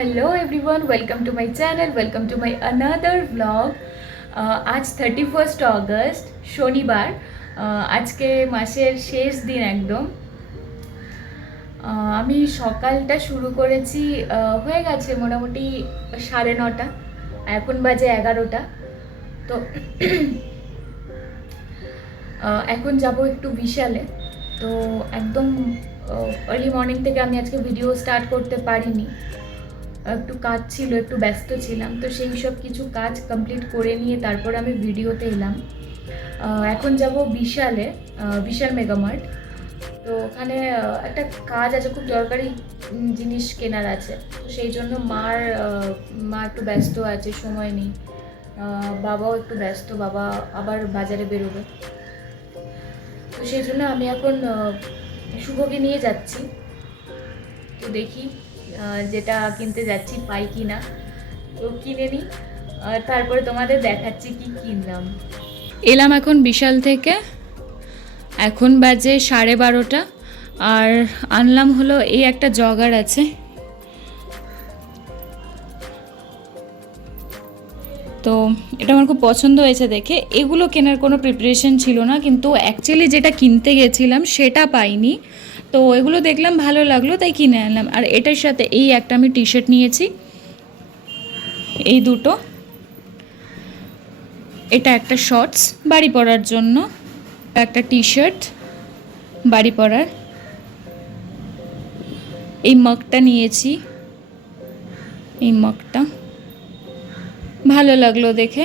Hello everyone, welcome to my channel, welcome to my another vlog. आज 31 August শনিবার। আজকে মাসের শেষ দিন একদম। আমি সকালটা শুরু করেছি, হয়ে গেছে মোটামুটি 9:30। এখন বাজে 11টা। তো এখন যাব একটু বিশালে। তো একদম আর্লি মর্নিং থেকে আমি আজকে ভিডিও স্টার্ট করতে পারিনি, একটু কাজ ছিল, একটু ব্যস্ত ছিলাম। তো সেই সব কিছু কাজ কমপ্লিট করে নিয়ে তারপর আমি ভিডিওতে এলাম। এখন যাব বিশালে, বিশাল মেগামার্ট। তো ওখানে একটা কাজ আছে, খুব দরকারি জিনিস কেনার আছে। তো সেই জন্য মা একটু ব্যস্ত আছে, সময় নেই। বাবাও একটু ব্যস্ত, বাবা আবার বাজারে বেরোবে। তো সেই জন্য আমি এখন শুভকে নিয়ে যাচ্ছি। তো দেখি যেটা কিনতে যাচ্ছি পাই কি না। তো কিনে নিই, তারপরে তোমাদের দেখাচ্ছি কি কিনলাম। এলাম এখন বিশাল থেকে, এখন বাজে 12:30। আর আনলাম হলো এই একটা জগার আছে। তো এটা আমার খুব পছন্দ হয়েছে দেখে। এগুলো কেনার কোনো প্রিপারেশন ছিল না, কিন্তু অ্যাকচুয়ালি যেটা কিনতে গেছিলাম সেটা পাইনি। তো এগুলো দেখলাম, ভালো লাগলো, তাই কিনে আনলাম। আর এটার সাথে এই একটা আমি টি শার্ট নিয়েছি, এই দুটো। এটা একটা শর্টস বাড়ি পরার জন্য, একটা টি শার্ট বাড়ি পরার। এই মগটা নিয়েছি, এই মগটা ভালো লাগলো দেখে,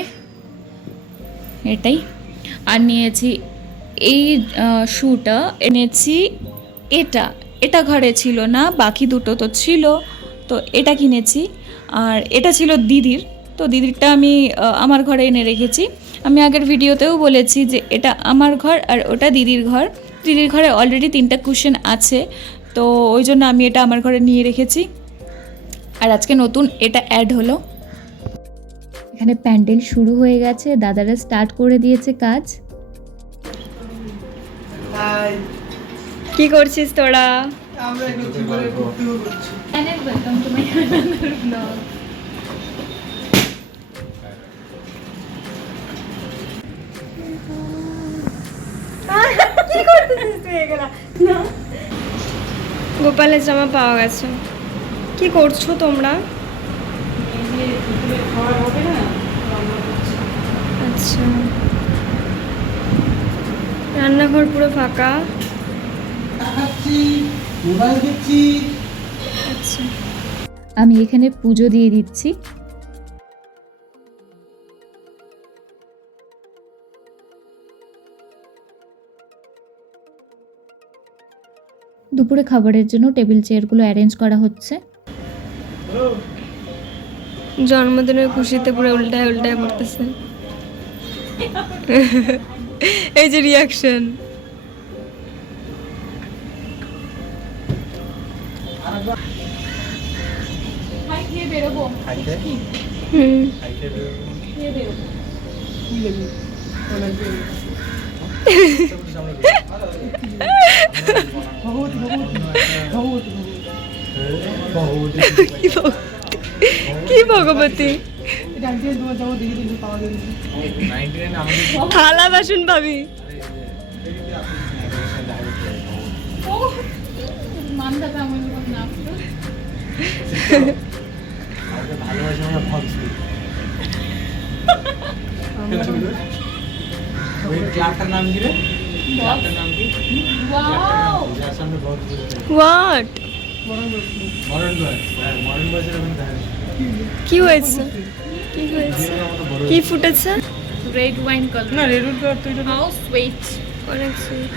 এটাই। আর নিয়েছি এই শুটা, এনেছি এটা। এটা ঘরে ছিল না, বাকি দুটো তো ছিল, তো এটা কিনেছি। আর এটা ছিল দিদির, তো দিদিরটা আমি আমার ঘরে এনে রেখেছি। আমি আগের ভিডিওতেও বলেছি যে এটা আমার ঘর আর ওটা দিদির ঘর। দিদির ঘরে অলরেডি 3টা কুশন আছে, তো ওই জন্য আমি এটা আমার ঘরে নিয়ে রেখেছি। আর আজকে নতুন এটা অ্যাড হলো। এখানে প্যান্ডেল শুরু হয়ে গেছে, দাদারা স্টার্ট করে দিয়েছে কাজ। কি করছিস তোরা? আমরা একটু করে বক্তব্য করছি। Welcome to my another blog. কি করতেছিস তুই এগুলা? না, গোপালের জামা পাওয়া গেছে। কি করছো তোমরা? আচ্ছা, রান্নাঘর পুরো ফাঁকা। মোবাইল দেখছি। আচ্ছা, আমি এখানে পুজো দিয়ে দিচ্ছি। দুপুরে খাবারের জন্য টেবিল চেয়ারগুলো অ্যারেঞ্জ করা হচ্ছে। জন্মদিনের খুশিতে পুরো উল্টায় উল্টায় পড়তেছে। এই যে রিয়াকশন। কি ভগবতী, থালা বাসন পাবি। হোয়াট? কি হয়েছে? কি হয়েছে? কি ফুটেছে? Red wine colour. না রেড কালার তো এটা হাউ সুইট, অনেক সুইট।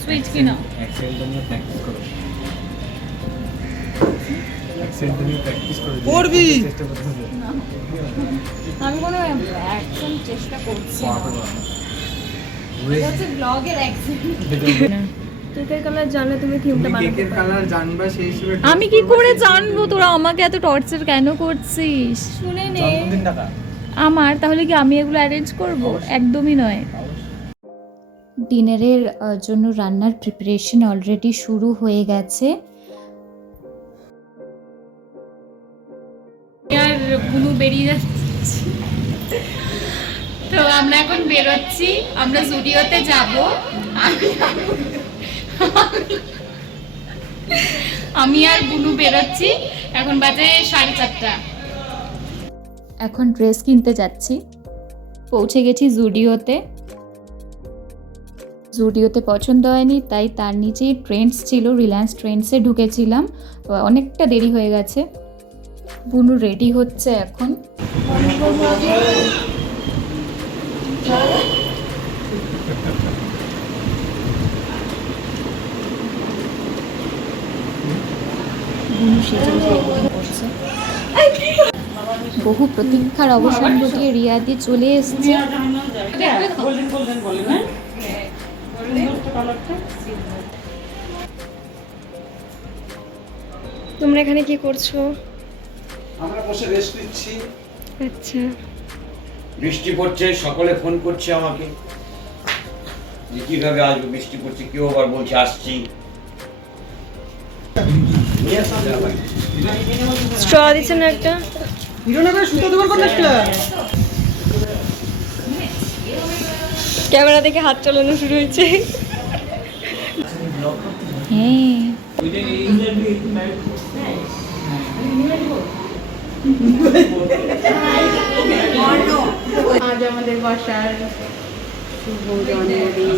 সুইট কি না? করবি। আমি কোনো অ্যাকশন চেষ্টা করছি না, এটা হচ্ছে ব্লগের অ্যাকশন। কেকের কালার জানলে তুমি থিমটা বানাতে কেকের পারো। কালার জানবা সেই হিসেবে আমি কি করে জানবো? তোরা আমাকে এত টর্চার কেন করছিস? শুনে নে। জন্মদিন টাকা আমার তাহলে কি আমি এগুলো অ্যারেঞ্জ করব? একদমই নয়। ডিনারের জন্য রান্নার প্রিপারেশন অলরেডি শুরু হয়ে গেছে। বুনু বেরিয়ে যাচ্ছে। তো আমরা এখন বেরোচ্ছি, আমরা জুডিওতে যাব। আমি আর বুনু বেরোচ্ছি, এখন বাজে 4:30। এখন ড্রেস কিনতে যাচ্ছি। পৌঁছে গেছি জুডিওতে। জুডিওতে পছন্দ হয়নি, তাই তার নিচেই ট্রেন্ডস ছিল, রিলায়েন্স ট্রেন্ডসে ঢুকেছিলাম। তো অনেকটা দেরি হয়ে গেছে। বুনু রেডি হচ্ছে এখন। বুনু সেজে করছে। বহু প্রতীক্ষার অবসান ঘটিয়ে রিয়াদি চলে এসছে। তোমরা এখানে কি করছো? আমরা বসে রেস্ট নিচ্ছি। আচ্ছা, বৃষ্টি পড়ছে, সকলে ফোন করছে আমাকে যে কিভাবে আসবো, বৃষ্টি পড়ছে, কেউ আবার বলছে আসছি। স্ট্র দিচ্ছে না একটা? ক্যামেরা দেখে হাত চালানো শুরু হয়েছে। হ্যাঁ, আজ আমাদের বাসার শুভ জন্মদিন।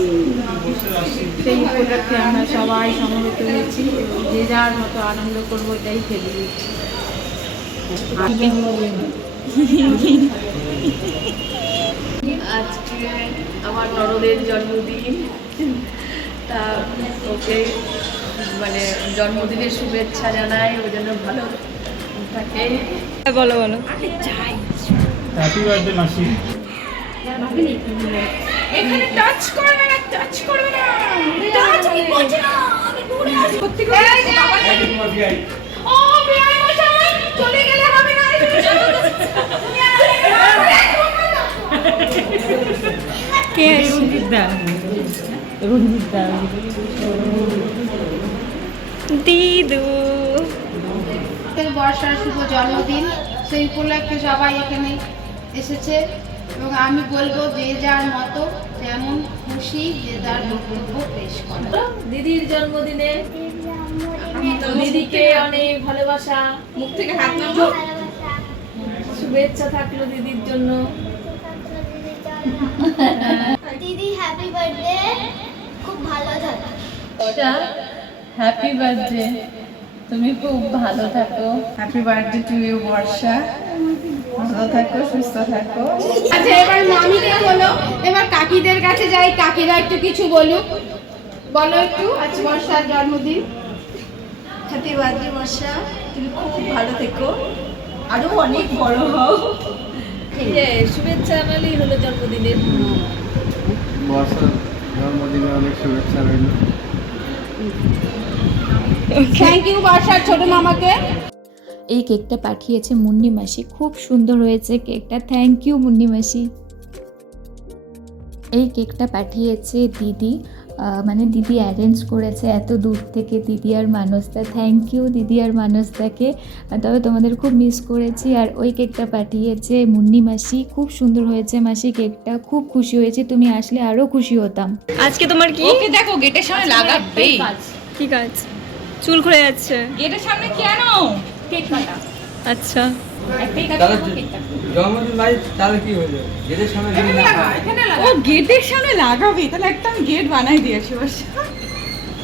সেই উপলক্ষে আমরা সবাই সমবেত হয়েছি, যে যার মতো আনন্দ করবো এটাই ফেলে দিচ্ছি। আজকে আমার ননদের জন্মদিন, তা ওকে মানে জন্মদিনের শুভেচ্ছা জানাই, ওই জন্য ভালো থাকে। বলো বলো। হ্যাপি বার্থডে মাসি। এখানে টাচ করবে না, টাচ করবে না, টাচ আমি করছি না, আমি দূরে আছি। সত্যি করে ও বিয়াই মশাই চলে গেলে হবে না। কে আসছে? দিদু। বর্ষার শুভ জন্মদিন, সেই উপলক্ষে সবাই এখানে এসেছে এবং আমি বলবো যে যার মতো যেমন খুশি যে যার বক্তব্য পেশ করা। দিদির জন্মদিনে দিদিকে অনেক ভালোবাসা, মুখ থেকে হাত নামো, শুভেচ্ছা থাকলো দিদির জন্য। দিদি হ্যাপি বার্থডে, খুব ভালো থাকো। হ্যাপি বার্থডে, তুমি খুব ভালো থাকো। হ্যাপি বার্থডে টু ইউ বর্ষা, ভালো থাকো, সুস্থ থাকো। আচ্ছা, এবার মামিকে বলো, এবার কাকিদের কাছে যাই, কাকিরা একটু কিছু বলুক। বলো একটু, আজ বর্ষার জন্মদিন। হ্যাপি বার্থডে বর্ষা, তুমি খুব ভালো থেকো, আরো অনেক বড় হও। শুভেচ্ছা জানালেই হলো জন্মদিনের। বর্ষার জন্মদিনে অনেক শুভেচ্ছা রইল। থ্যাংক ইউ বর্ষার ছোট মামাকে। এই কেকটা পাঠিয়েছে মুন্নি মাসি, খুব সুন্দর হয়েছে কেকটা। থ্যাংক ইউ মুন্নি মাসি। এই কেকটা পাঠিয়েছে দিদি, মানে দিদি অ্যারেঞ্জ করেছে এত দূর থেকে, দিদি আর মানসদা। থ্যাংক ইউ দিদি আর মানসদাকে। তবে তোমাদের খুব মিস করেছি। আর ওই কেকটা পাঠিয়েছে মুন্নি মাসি, খুব সুন্দর হয়েছে মাসি কেকটা, খুব খুশি হয়েছি। তুমি আসলে আরও খুশি হতাম। আজকে তোমার কি ওকে দেখো গেটের সামনে লাগাবেই। কি কাজ? চুল খুলে যাচ্ছে। গেটের সামনে কেন কেক কাটা? আচ্ছা, একটাই কাজ তাহলে করবো, কেকটা। জন্মদিন ভাই তাহলে কি হলো? এদের সামনে যদি না হয়, ও গেটের সামনে লাগাবি, তাহলে একটা আমি গেট বানাই দিয়েছি বর্ষা।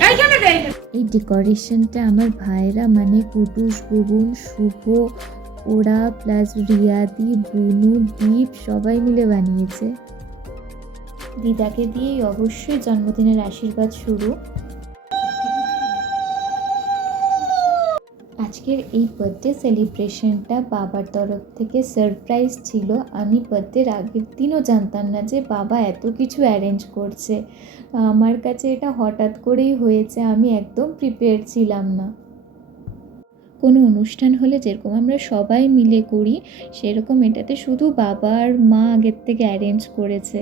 এইখানে দেখ। এই ডেকোরেশনটা আমার ভাইরা মানে কুটুস, বুবুন, শুভ, ওরা প্লাস রিয়াদি, বুনু, দীপ সবাই মিলে বানিয়েছে। দিদাকে দিয়েই অবশ্যই জন্মদিনের আশীর্বাদ শুরু। আজকের এই বার্থডে সেলিব্রেশনটা বাবার তরফ থেকে সারপ্রাইজ ছিল। আমি বার্থডের আগের দিনও জানতাম না যে বাবা এত কিছু অ্যারেঞ্জ করছে। আমার কাছে এটা হঠাৎ করেই হয়েছে, আমি একদম প্রিপেয়ার ছিলাম না। কোনো অনুষ্ঠান হলে যেরকম আমরা সবাই মিলে করি, সেরকম এটাতে শুধু বাবা আর মা আগের থেকে অ্যারেঞ্জ করেছে।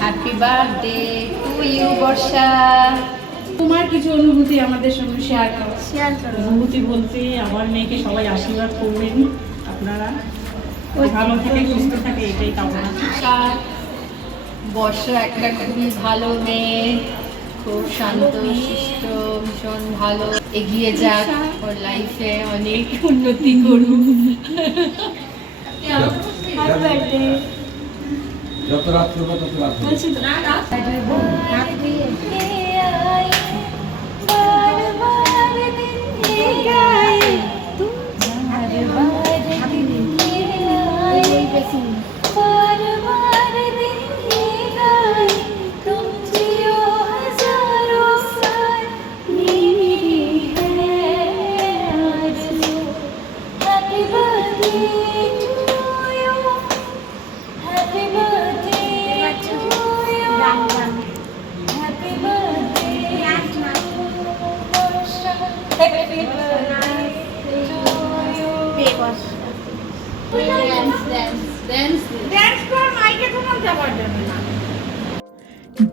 হ্যাপি বার্থডে টু ইউ বর্ষা। তোমার কিছু অনুভূতি আমাদের সঙ্গে শেয়ার করো। অনুভূতি বলতে আমার মেয়েকে সবাই আশীর্বাদ করবেন, আপনারা ভালো থেকে সুস্থ থাকে এটাই কামনা। বর্ষা একটা খুবই ভালো মেয়ে, খুব শান্ত শিষ্ট, ভীষণ ভালো, এগিয়ে যাক, ওর লাইফে অনেক উন্নতি করুক। যত রাত করবো তত রাত হবে।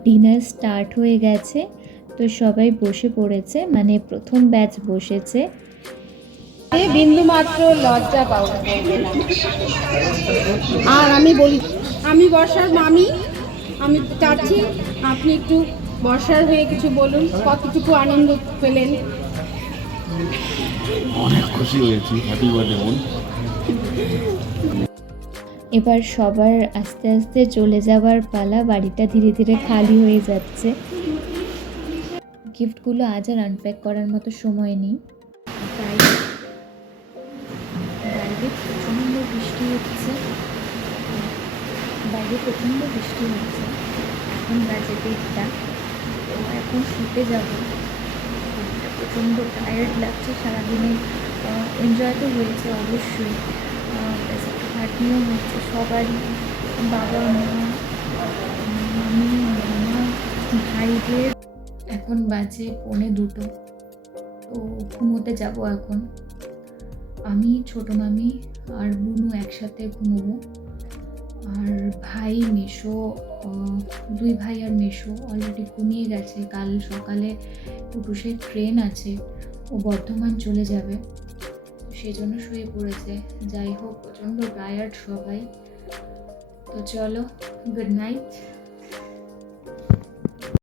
ডিনার স্টার্ট হয়ে গেছে, তো সবাই বসে পড়েছে, মানে প্রথম ব্যাচ বসেছে। বিন্দু মাত্র লজ্জা পাও। আর আমি বলি, আমি বর্ষার মামি, আমি চাচ্ছি আপনি একটু বর্ষার হয়ে কিছু বলুন, কতটুকু আনন্দ পেলেন। অনেক খুশি হয়েছি, হ্যাপি বার্থডে বোন। এবার সবার আস্তে আস্তে চলে যাওয়ার পালা, বাড়িটা ধীরে ধীরে খালি হয়ে যাচ্ছে। গিফটগুলো আজ আর আনপ্যাক করার মতো সময় নেই, তাই বাইরে প্রচণ্ড বৃষ্টি হচ্ছে, এখন বাজে 1:30। তো এখন শুতে যাব, প্রচণ্ড টায়ার্ড লাগছে, সারাদিনে এনজয় তো হয়েছে অবশ্যই, খাটনিও হচ্ছে সবারই, বাবা মা আমি মামা ভাইদের। এখন বাজে 1:45, তো ঘুমোতে যাব এখন। আমি ছোটো মামি আর বুনু একসাথে ঘুমোবো, আর ভাই মেশো, 2 ভাই আর মেশো অলরেডি ঘুমিয়ে গেছে। কাল সকালে টুটুসের ট্রেন আছে, ও বর্ধমান চলে যাবে, সেই জন্য শুয়ে পড়েছে। যাই হোক, প্রচণ্ড টায়ার্ড সবাই। তো চলো, গুড নাইট।